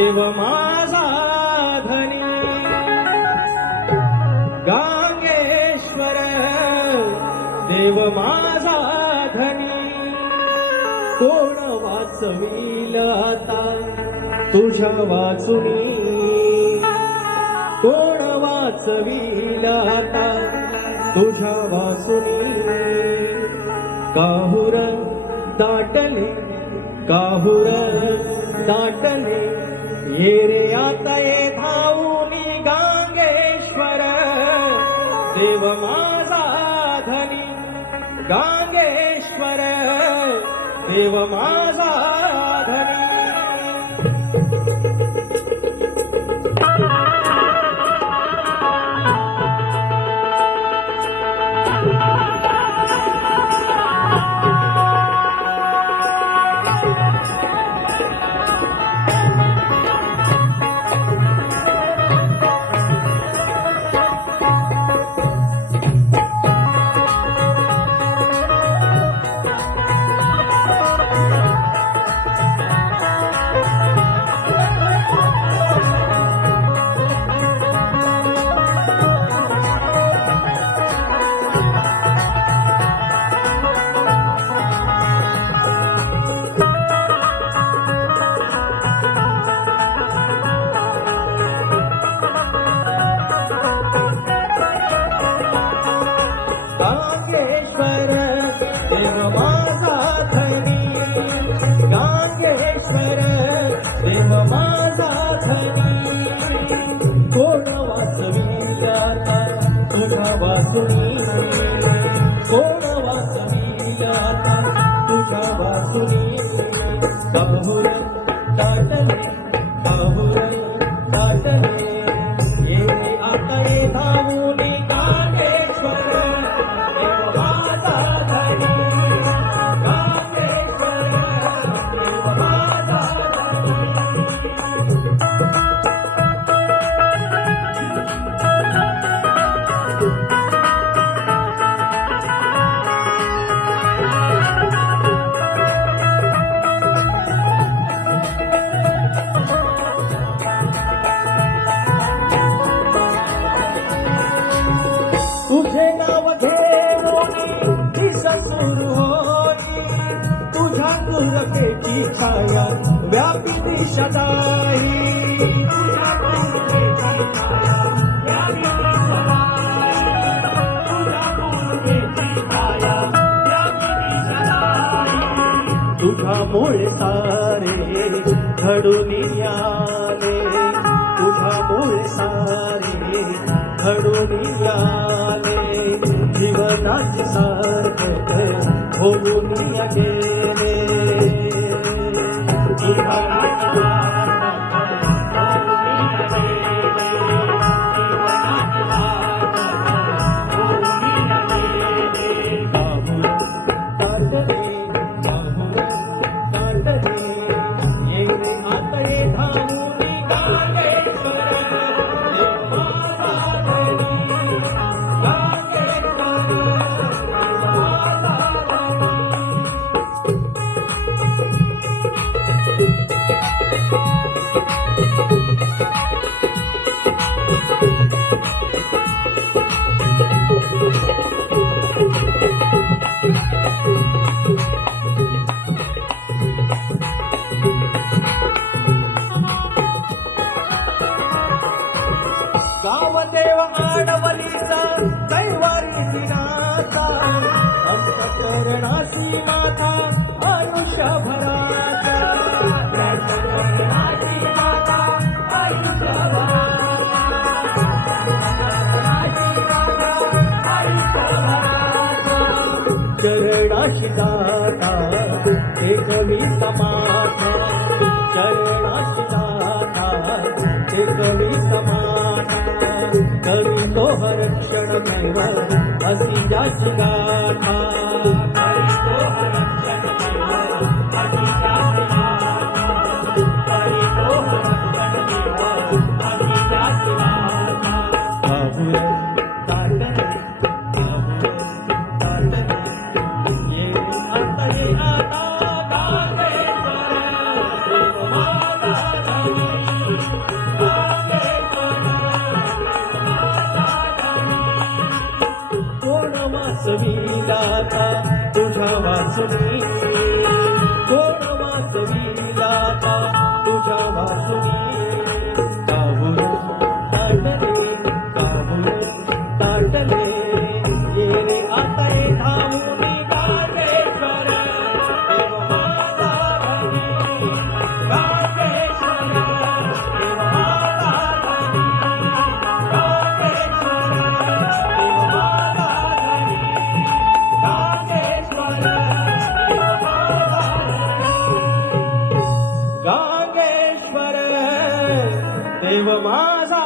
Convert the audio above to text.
देव माझा धनी गांगेश्वर देव माझा धनी कोण वाचवील आता तुझ्या वाचुनी कोण वाचवील आता तुझ्या वाचुनी काहुर दाटले काहुर दाटले ये रे आता ये धावूनी गांगेश्वर देव माझा धनी गांगेश्वर देव माझा धनी गांगेश्वर देव माझा धनी गांगेश्वर देव माझा धनी कोण वाचवील आता तुझ्या वाचुनी कोण वाचवील आता तुझ्या वाचुनी काहुर दाटले काहुर दाटले ये आता ये धावूनी गांगेश्वर तुझे नाव घेऊन दिशा सुरू होई तुझ्या तुरकेची छाया व्यापी दिशा जाई तुझ्या तुरकेची छाया व्यापी दिशा जाई तुझ्या तुरकेची छाया व्यापी दिशा जाई तुझ्यामुळे सारे घडून आले तुझ्यामुळे सारे घडून आले जीवनाचे सार्थक होऊन गेले जीवनाचे गावदेव आडवलीचा कैवारी दिनाचा अंतकरणाशी माथा आयुष्यभराचा अंतकरणाशी माथा चरणाशी दाता एकवी समाथा चरणाशी दाता एकवी समाथा करी तो हरक्षण मेव अति जाची गाथा करी तो हरक्षण मेव अति जाची गाथा करी तो हरक्षण मेव अति जाची गाथा काहुर दाटले ये आता ये आता गांगेश्वर देव माझा धनी वाचविलाता तुझ्या वाचुनी कोण वाचविलाता तुझ्या वाचुनी काहून ताटले काहून ताटले ये रे आता ये धावून गांगेश्वर देव माझा धनी गांगेश्वर देव माझा धनी गांगेश्वर देव माझा धनी गांगेश्वर देव माझा धनी गांगेश्वर देव माझा